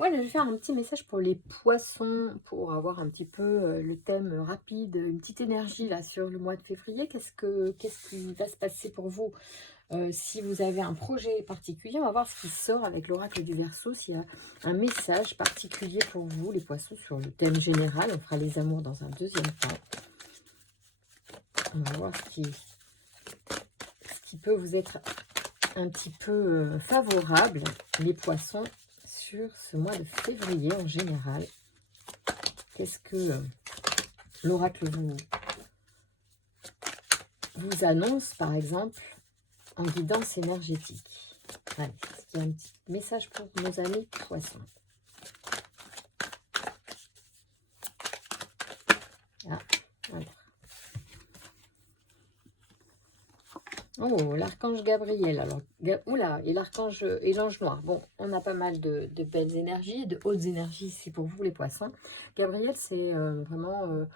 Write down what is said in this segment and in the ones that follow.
Voilà, je vais faire un petit message pour les poissons, pour avoir un petit peu le thème rapide, une petite énergie là sur le mois de février. Qu'est-ce qui va se passer pour vous? Si vous avez un projet particulier, on va voir ce qui sort avec l'oracle du Verseau, s'il y a un message particulier pour vous, les poissons, sur le thème général. On fera les amours dans un deuxième temps. On va voir ce qui peut vous être un petit peu favorable, les poissons, sur ce mois de février en général. Qu'est-ce que l'oracle vous annonce, par exemple, en guidance énergétique? Allez, est-ce qu'il y a un petit message pour nos amis poissons? Ah, alors. Oh, l'archange Gabriel. Alors, oula, et l'archange et l'ange noir. Bon, on a pas mal de belles énergies, de hautes énergies ici pour vous, les poissons. Gabriel, c'est vraiment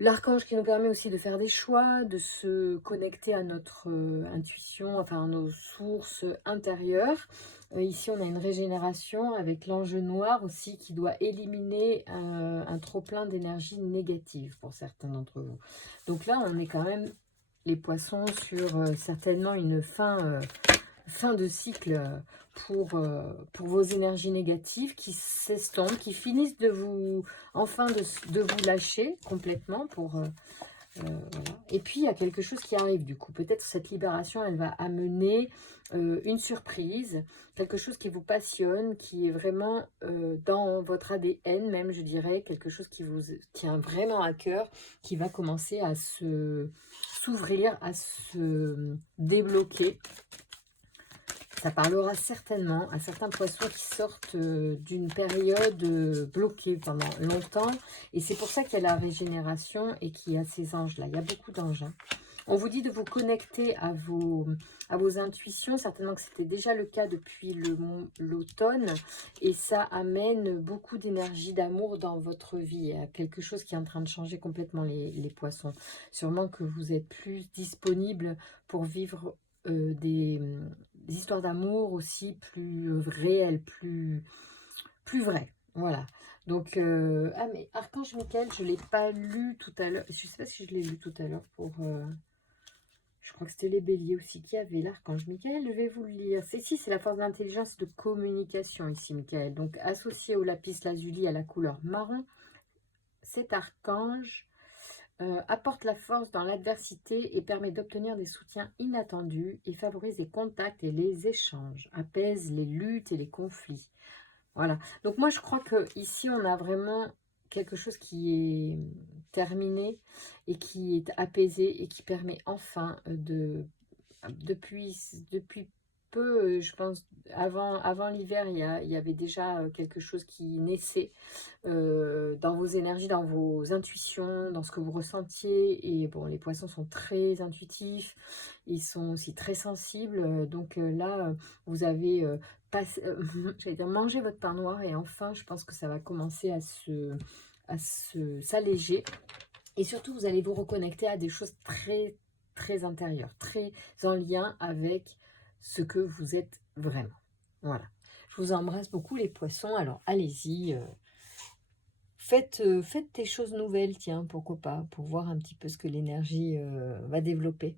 l'archange qui nous permet aussi de faire des choix, de se connecter à notre intuition, enfin à nos sources intérieures. Ici, on a une régénération avec l'ange noir aussi qui doit éliminer un trop-plein d'énergie négative pour certains d'entre vous. Donc là, on est quand même, les poissons, sur certainement une fin de cycle pour vos énergies négatives qui s'estompent, qui finissent enfin de vous lâcher complètement voilà. Et puis il y a quelque chose qui arrive du coup. Peut-être cette libération, elle va amener une surprise, quelque chose qui vous passionne, qui est vraiment dans votre ADN même, je dirais, quelque chose qui vous tient vraiment à cœur, qui va commencer à s'ouvrir, à se débloquer. Ça parlera certainement à certains poissons qui sortent d'une période bloquée pendant longtemps. Et c'est pour ça qu'il y a la régénération et qu'il y a ces anges-là. Il y a beaucoup d'anges. Hein. On vous dit de vous connecter à vos intuitions. Certainement que c'était déjà le cas depuis l'automne. Et ça amène beaucoup d'énergie, d'amour dans votre vie. Il y a quelque chose qui est en train de changer complètement les poissons. Sûrement que vous êtes plus disponible pour vivre des histoires d'amour aussi plus réelles, plus vraies. Voilà. Donc, ah mais Archange Michael, je ne l'ai pas lu tout à l'heure. Je ne sais pas si je l'ai lu tout à l'heure pour... je crois que c'était les béliers aussi qui avaient l'Archange Michael. Je vais vous le lire. C'est la force d'intelligence de communication ici, Michael. Donc, associé au lapis lazuli à la couleur marron, cet archange apporte la force dans l'adversité et permet d'obtenir des soutiens inattendus et favorise les contacts et les échanges, apaise les luttes et les conflits. Voilà. Donc moi, je crois que ici on a vraiment quelque chose qui est terminé et qui est apaisé et qui permet enfin depuis peu, je pense, avant l'hiver, il y avait déjà quelque chose qui naissait dans vos énergies, dans vos intuitions, dans ce que vous ressentiez. Et bon, les poissons sont très intuitifs, ils sont aussi très sensibles. Donc là, vous avez j'allais dire, mangé votre pain noir et enfin, je pense que ça va commencer à s'alléger. Et surtout, vous allez vous reconnecter à des choses très, très intérieures, très en lien avec ce que vous êtes vraiment. Voilà. Je vous embrasse beaucoup les poissons. Alors, allez-y. Faites des choses nouvelles, tiens, pourquoi pas, pour voir un petit peu ce que l'énergie va développer.